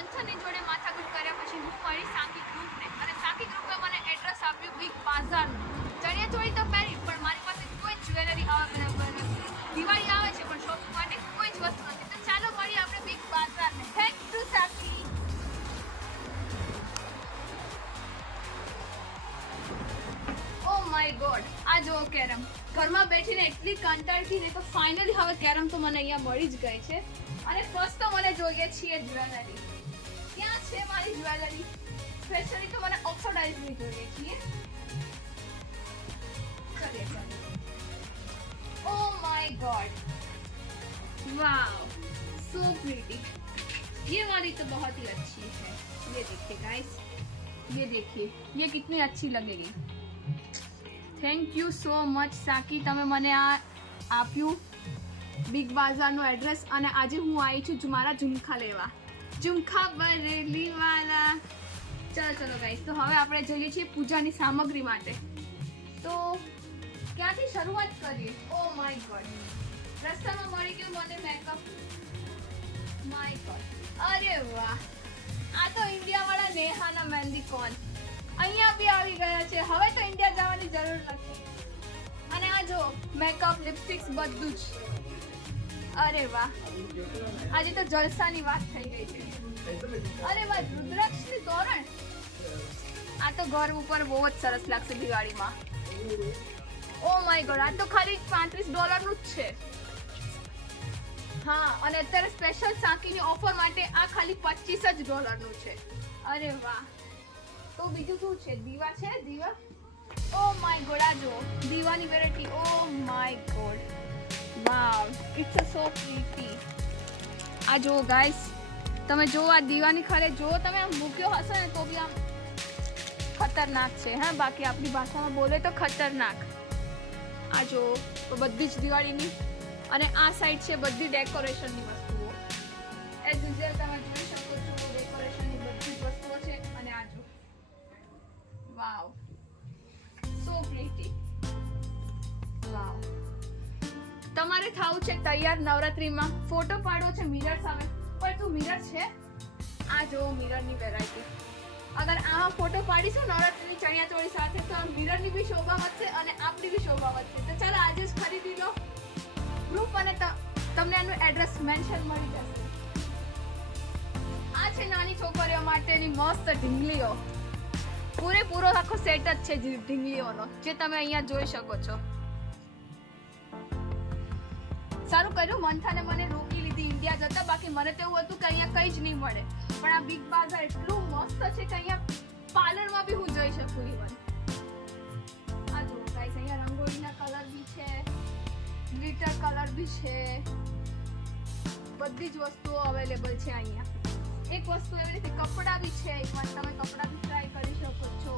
મંથનની જોડે માથાકૂટ કર્યા પછી હું મળી સાકી ગ્રુપને અને સાકી ગ્રુપે મને એડ્રેસ આપ્યું બિગ બાઝારનું. ચણિયાચોળી તો પહેરી પણ મારી પાસે કોઈ જ્વેલરી અવેલેબલ નથી. દિવાળી આવે છે પણ શોપિંગ માટે કોઈ જ વસ્તુ નથી. તો ચાલો મળીએ આપણે બિગ બાઝારને. Thank you Saki. Oh my god, આ જો કેરમ ઘરમાં બેઠીને એટલી કંટાળતી ને તો ફાઇનલી હવે કેરમ તો મને અહીંયા મળી જ ગઈ છે. અને ફર્સ્ટ તો મને જોઈએ છીએ જ્વેલરી. ક્યાં છે મારી જ્વેલરી? સ્પેશિયલી તો મને ઓક્સિડાઇઝની જોઈએ છીએ. Oh my god, wow, so pretty. ये वाली तो बहुत ही अच्छी है. ये देखिए गाइस, ये देखिए ये कितनी अच्छी लगेगी. थैंक यू सो मच साकी, તમે મને આ આપ્યું બિગ બાઝારનો એડ્રેસ. અને આજે હું આવી છું મારા ઝુમખા લેવા. ઝુમખા બરેલી વાલા. ચલો ગાઈસ, તો હવે આપણે જઈએ છીએ પૂજાની સામગ્રી માટે. તો ક્યાંથી શરૂઆત કરીએ? ઓ માય ગોડ, રસ્તામાં મળી ગયું મને મેકઅપ. માય ગોડ, અરે વાહ, આ તો ઇન્ડિયાવાળા નેહાના મહેંદી કોન અહીંયા બી આવી ગયા છે. હવે તો ઇન્ડિયા જવાની જરૂર નથી. અને આ જો મેકઅપ, લિપસ્ટિક્સ બધું જ. અરે વાહ, આજે તો જલસાની વાત થઈ ગઈ છે. અરે વાહ, રુદ્રાક્ષની તોરણ. આ તો ઘર ઉપર બહુ જ સરસ લાગશે દિવાળીમાં. ઓ માય ગોડ, આ તો ખાલી $35 નું જ છે. હા, અને અત્યારે સ્પેશિયલ સાકીની ઓફર માટે આ ખાલી $25 નું છે. અરે વાહ. તો બીજું શું છે? દીવા છે, દીવા. ઓ માય ગોડ, આ જો દીવાની variety. Oh my god, wow, it's so pretty. આ જો ગાઈસ, તમે જો આ દીવાની ખાલી જો તમે આમ મૂક્યો હશે ને તો બી આમ ખતરનાક છે. હા, બાકી આપણી ભાષામાં બોલે તો ખતરનાક. આ જો બધી જ દિવાળીની. અને આ સાઈડ છે બધી ડેકોરેશનની વસ્તુઓ. એઝ યુઝ્યુઅલ તમે જોઈ શકો છો ડેકોરેશનની બધી જ વસ્તુઓ છે. અને આ જો, વાવ, સો પ્રીટી. વાવ. તમારે થાવું છે તૈયાર નવરાત્રીમાં, ફોટો પાડવો છે મિરર સામે. પણ તું મિરર છે? આ જો મિરરની વેરાયટી. અગર આમાં ફોટો પાડીશું નવરાત્રીની ચણિયાચોળી સાથે તો મિરરની બી શોભા વધશે અને આપણી બી શોભા વધશે. તો ચાલો આજે જ ખરીદી લો ગ્રુપ અને તમને એનું એડ્રેસ મેન્શન મળી જશે. આ છે નાની છોકરીઓ માટેની મસ્ત ઢીંગલીઓ. પૂરેપૂરો આખો સેટ જ છે ઢીંગલીઓનો, જે તમે અહીંયા જોઈ શકો છો. સારું કર્યું મંથાને મને રોકી લીધી ઇન્ડિયા જતા. બાકી મને તો એવું હતું કે અહીંયા કંઈ જ નહીં મળે. પણ આ બિગ બાઝાર એટલું મસ્ત છે કે અહીંયા પાર્લરમાં બી હું જઈ શકું. ઇવન આ જો ગાઈસ, અહીંયા રંગોળીના કલર બી છે, ગ્લિટર કલર બી છે, બધી જ વસ્તુઓ અવેલેબલ છે અહીંયા. એક વસ્તુ એવી રીતે કપડાં બી છે. એકવાર તમે કપડાં બી ટ્રાય કરી શકો છો.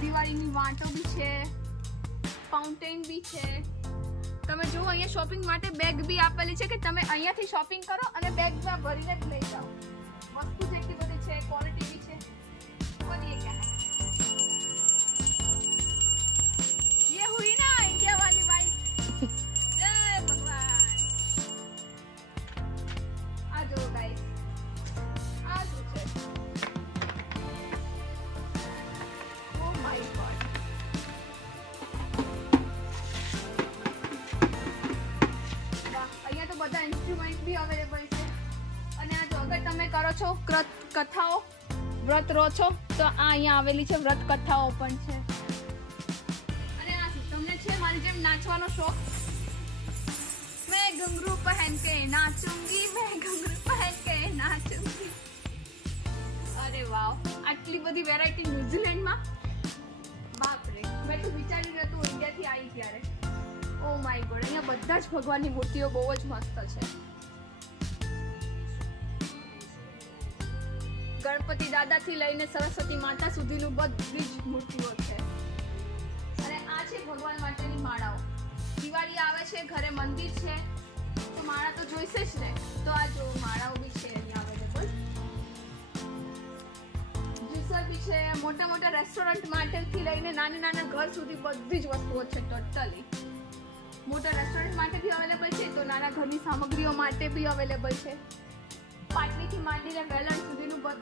દિવાળીની વાંટો બી છે, ફાઉન્ટેન બી છે. તમે જુઓ અહીંયા શોપિંગ માટે બેગ બી આપેલી છે કે તમે અહીંયાથી શોપિંગ કરો અને બેગમાં ભરીને જ લઈ જાઓ. વસ્તુ જેટલી બધી છે, ક્વોલિટી બી છે. બોલીએ ક્યાં ये हुई ना इंडिया वाली वाइफ. जय भगवान. आ जाओ गाइस, आ जो છે. ઓ માય ગોડ, અહીંયા તો બધા ઇન્સ્ટ્રુમેન્ટ બી અવેલેબલ છે. અને આ જો અગર તમે કરો છો કથાઓ, વ્રત રહો છો તો આ અહીંયા આવેલી છે વ્રત કથાઓ પણ છે. અને આ તમને છે મારી જેમ નાચવાનો શોખ? મેં ઘુંઘरू પહેન કે નાચુંગી, મેં ઘુંઘरू પહેન કે નાચુંગી. અરે વાવ, આટલી બધી વેરાયટી ન્યુઝીલેન્ડમાં. બાપ રે, મેં તો વિચાર્યું નતું ઇન્ડિયાથી આવી ત્યારે. ઓ માય ગોડ, અહીંયા બધા જ ભગવાનની મૂર્તિઓ બહુ જ મસ્ત છે. ગણપતિ દાદાથી લઈને સરસ્વતી માતા સુધીનું બધી જ મૂર્તિઓ છે. અને આ છે ભગવાન માટેની માળાઓ. દિવાળી આવે છે, ઘરે મંદિર છે તો માળા તો જોઈશે જ ને. તો આ જો માળાઓ બી છે અહીંયા અવેલેબલ. જ્યુસર બી છે. મોટા મોટા રેસ્ટોરન્ટ માટેથી લઈને નાના ઘર સુધી બધી જ વસ્તુઓ છે. ટોટલી મોટા રેસ્ટોરન્ટ માટે બી અવેલેબલ છે તો નાના ઘરની સામગ્રીઓ માટે બી અવેલેબલ છે. પાટલીથી માંડીને વેલણ સુધીનું બધું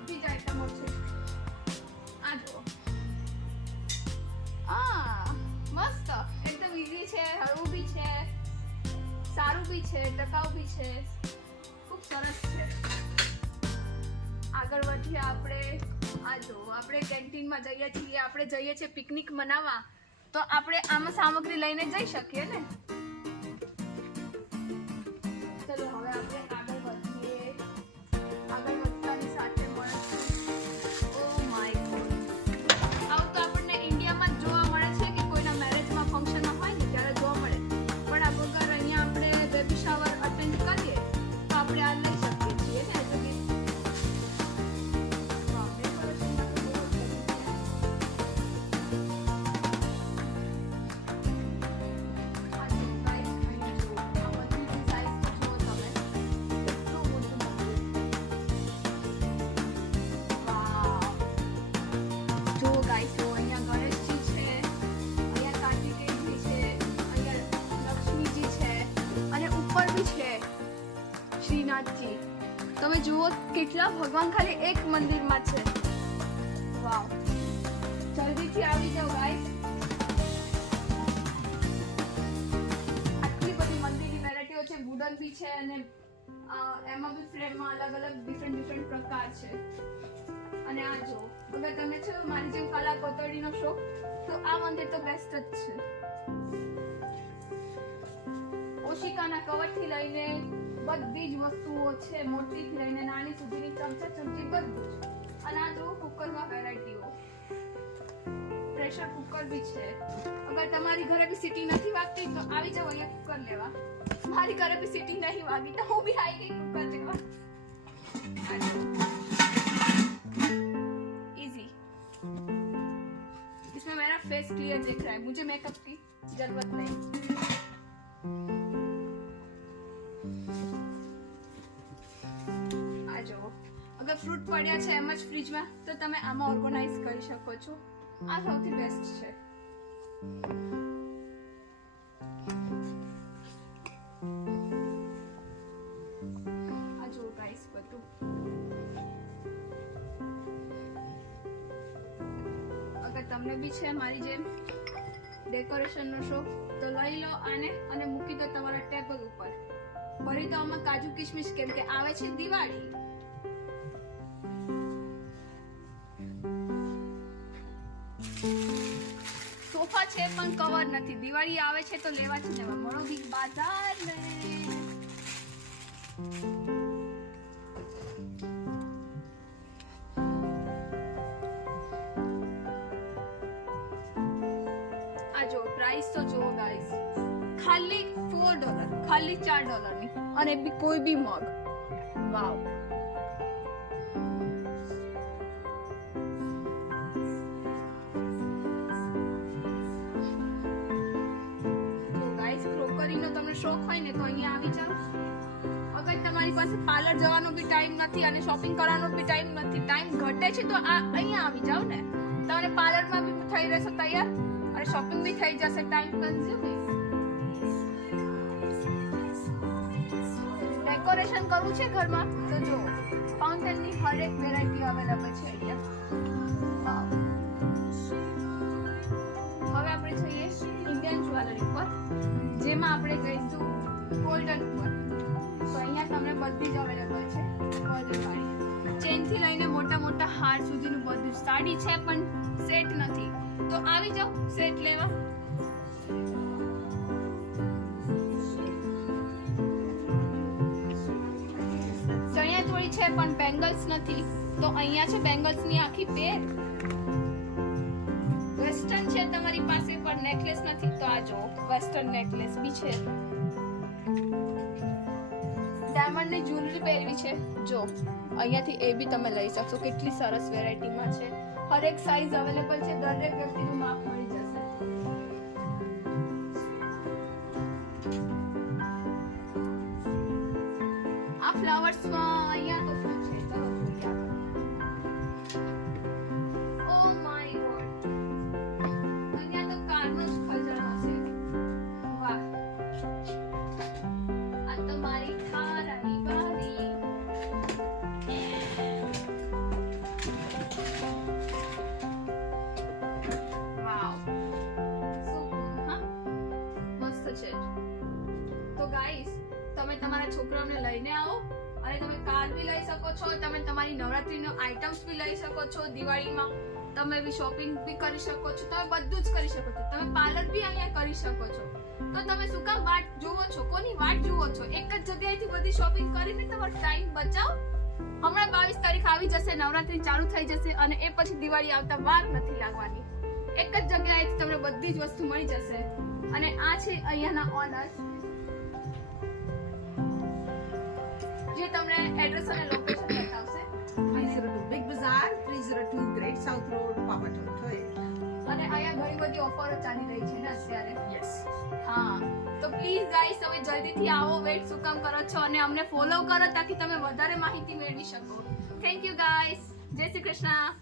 સારું બી છે, ટકાઉ બી છે, ખૂબ સરસ છે. આગળ વધીએ આપણે. આ જો આપણે કેન્ટીનમાં જઈએ છીએ, આપણે જઈએ છીએ પિકનિક મનાવવા, તો આપણે આમાં સામગ્રી લઈને જઈ શકીએ ને. ચલો હવે આપણે આગળ વધીએ. આગળ વધતાની સાથે ઓ માય ગોડ, આવું તો આપણને ઇન્ડિયામાં જ જોવા મળે છે કે કોઈના મેરેજમાં ફંક્શનમાં હોય ને ત્યારે જોવા મળે. પણ આ વગર અહીંયા આપણે બેબી શાવર અટેન્ડ કરીએ તો આપણે આ લઈ શકીએ છીએ ને. શ્રીનાથજી તમે જુઓ કેટલા ભગવાન ખાલી એક મંદિરમાં છે. વાવ, જલ્દીથી આવી જાઓ ગાઈસ. આટલી બધી મંદિરની વેરાયટીઓ છે, વુડન બી છે અને એમાં બી ફ્રેમમાં અલગ અલગ ડિફરન્ટ પ્રકાર છે. અને આ જો અગર તમે છે મારી જેમ કલા કોતરણીનો શોખ, તો આ મંદિર તો બેસ્ટ જ છે. ઓશિકાના કવરથી લઈને બધી જ વસ્તુઓ છે, મોટીથી લઈને નાની સુધીની, ચમચા ચમચી બધું જ. અને આ જો કુકરમાં વેરાયટીઓ, પ્રેશર કુકર બી છે. અગર તમારી ઘરે બી સીટી નથી વાગતી તો આવી જાવ અહીંયા કુકર લેવા. મારી ઘરે બી સીટી નહીં વાગી તો હું બી આવી ગઈ કુકર લેવા. इजी, इसमें मेरा फेस क्लियर दिख रहा है, मुझे मेकअप की जरूरत नहीं. आ जाओ, अगर फ्रूट પડ્યા છે એમ જ ફ્રીજમાં તો તમે આમાં ઓર્ગેનાઇઝ કરી શકો છો. આ સૌથી બેસ્ટ છે. આ જો ગાઈસ બધું. અગર તમને બી છે મારી જેમ ડેકોરેશનનો શોખ તો લઈ લો આને અને મૂકી દો તમારા ટેબલ ઉપર. ફરી તો આમાં કાજુ કિશમિશ કેમ કે આવે છે દિવાળી. સોફા છે પણ કવર નથી. દિવાળી આવે છે તો લેવા છે લેવા. મળો બિગ બાજાર ને. આ જો પ્રાઇસ તો જો ગાઈસ, ખાલી $4, ખાલી $4 ની, અને બી કોઈ બી મગ. વાવ, શોખ હોય ને તો અહીંયા આવી જાઓ. અગર તમારી પાસે પાર્લર જવાનો બી ટાઈમ નથી અને શોપિંગ કરવાનો બી ટાઈમ નથી, ટાઈમ ઘટે છે તો અહીંયા આવી જાઓ ને. તમને પાર્લરમાં બી થઈ રહેશો તૈયાર અને શોપિંગ બી થઈ જશે. Time consuming. ડેકોરેશન કરવું છે ઘરમાં તો જો ફાઉન્ટેનની હરેક વેરાયટી અવેલેબલ છે અહીંયા. હવે આપણે જઈએ ઇન્ડિયન જ્વેલરી પર, જેમાં આપણે જઈશું ગોલ્ડન પર. તો અહીંયા તમને બધી જ અવેલેબલ છે ગોલ્ડન વાળી, ચેનથી લઈને મોટા મોટા હાર સુધીનું બધું. સાડી છે પણ સેટ નથી તો આવી જાઓ સેટ લેવા. ચણિયા ચોળી છે પણ બેંગલ્સ નથી તો અહીંયા છે બેંગલ્સની આખી પેર. વેસ્ટર્ન છે તમારી પાસે પણ નેકલેસ નથી તો આ જો વેસ્ટર્ન નેકલેસ બી છે. ડાયમંડ ની જ્વેલરી પહેરવી છે જો અહીંયાથી એ બી તમે લઈ શકશો. કેટલી સરસ વેરાયટીમાં છે. હરેક સાઈઝ અવેલેબલ છે. દરેક વ્યક્તિનું માપ મળી જશે. આ ફ્લાવર્સમાં અહીંયા તો શું છે ચલો જોઈએ આપણે. ઓ માય ગોડ, અહીંયા તો કારનો જ ખજાનો છે. વાહ, આ તો મારી ખારાની બારી. વાવ, તમારા છોકરાઓને લઈને આવો અને તમે કાર બી લઈ શકો છો, તમે તમારી નવરાત્રીનો આઇટમ્સ બી લઈ શકો છો, દિવાળીમાં તમે બી શોપિંગ બી કરી શકો છો, તમે બધું જ કરી શકો છો, તમે પાર્લર બી અહીંયા કરી શકો છો. તો તમે શું કામ વાટ જુઓ છો? કોની વાટ જુઓ છો? એક જ જગ્યાએથી બધી શોપિંગ કરીને તમારો ટાઈમ બચાવો. હમણાં 22 તારીખ આવી જશે, નવરાત્રી ચાલુ થઈ જશે અને એ પછી દિવાળી આવતા વાર નથી લાગવાની. એક જ જગ્યાએથી તમને બધી જ વસ્તુ મળી જશે. અને આ છે અહીંયાના ઓનર, જે તમને એડ્રેસ અને લોકેશન બતાવશે. 302 Big Bazaar, 302 Great South Road, Papatone, Toyota. અને અહીંયા ઘણી બધી ઓફરો ચાલી રહી છે ને અત્યારે. Yes. હા, તો પ્લીઝ ગાઈસ તમે જલ્દીથી આવો, વેટ શું કામ કરો છો, અને અમને ફોલો કરો તાકી તમે વધારે માહિતી મેળવી શકો. થેન્ક યુ ગાઈસ, જય શ્રી કૃષ્ણ.